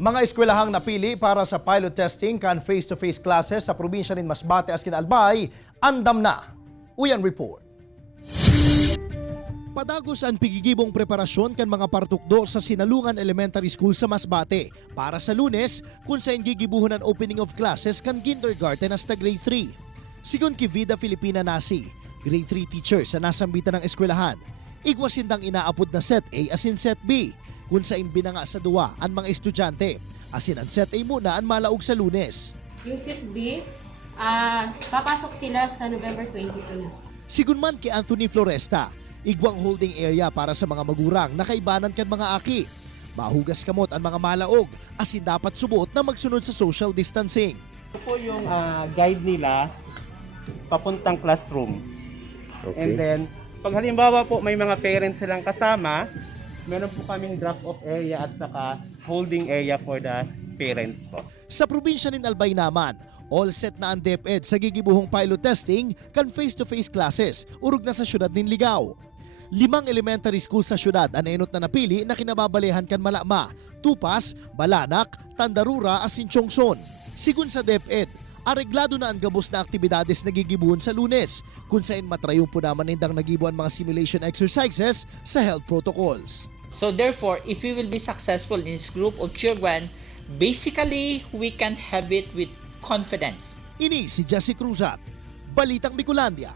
Mga eskwelahang napili para sa pilot testing kan face-to-face classes sa probinsya nin Masbate as Albay, andam na. Uyan report. Padagos ang pigigibong preparasyon kan mga partukdo sa Sinalungan Elementary School sa Masbate para sa Lunes kung saan gigibuhon ang opening of classes kan kindergarten hasta grade 3. Sigon ki Vida Filipina Nasi, grade 3 teacher sa nasambitan ng eskwelahan, igwasindang inaapod na set A asin set B kung saan binanga sa duwa ang mga estudyante asin ang set A muna ang malaog sa Lunes. Yung set B, papasok sila sa November 22 na. Sigun man kay Anthony Floresta, igwang holding area para sa mga magurang na kaibanan kan mga aki. Mahugas kamot ang mga malaog asin dapat subuot na magsunod sa social distancing. Ito po yung guide nila papuntang classroom. Okay. And then, pag halimbawa po may mga parents silang kasama, meron po kaming drop-off area at saka holding area for the parents po. Sa probinsya nin Albay naman, all set na ang DepEd sa gigibuhong pilot testing kan face-to-face classes urog na sa syudad nin Ligao. 5 elementary school sa syudad ang enot na napili na kinababalehan kan Malama, Tupas, Balanak, Tandarura asin Tiongson. Sigun sa DepEd, areglado na ang gabos na aktibidades na gigibuhon sa Lunes kung saan matrayon po naman nindang nagibuan mga simulation exercises sa health protocols. So therefore, if we will be successful in this group of children, basically, we can have it with confidence. Ini si Jesse Cruzat, Balitang Bicolandia.